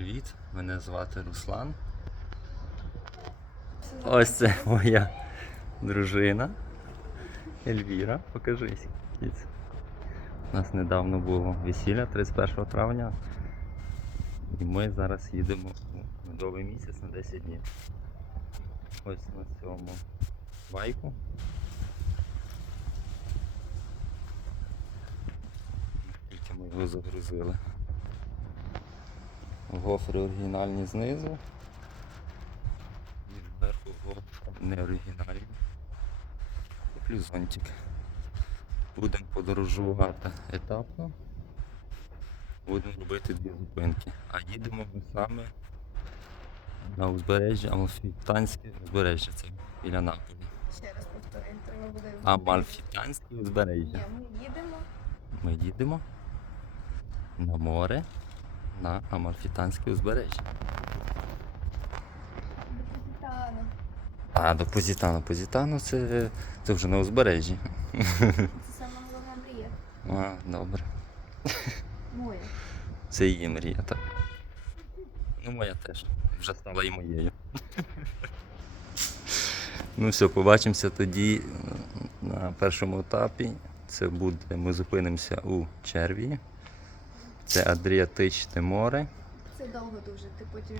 Привіт, мене звати Руслан. Ось це моя дружина Ельвіра. Покажись. У нас недавно було весілля 31 травня. І ми зараз їдемо у медовий місяць на 10 днів. Ось на цьому байку. Тільки ми його загрузили. Гофри оригінальні знизу. І зверху гофри не оригінальні. І плюс зонтик. Будемо подорожувати етапно. Будемо робити дві зупинки. А їдемо ми саме на узбережжя, Амальфітанське узбережжя, це біля Наполі. Ще раз повтори, треба буде. Амальфітанське узбережжя. Ні, ми їдемо. Ми їдемо на море на Амальфітанське узбережжя. Капітана. А, до Позітану. Позітану це, це вже на узбережжі. Це сама головна мрія. А, добре. Моя. Це її мрія, так. Ну, моя теж. Вже стала і моєю. ну все, побачимося тоді е, на першому етапі. Це буде, ми зупинимося у Червії. Це Адріатичне море. Це довго дуже. Ти потім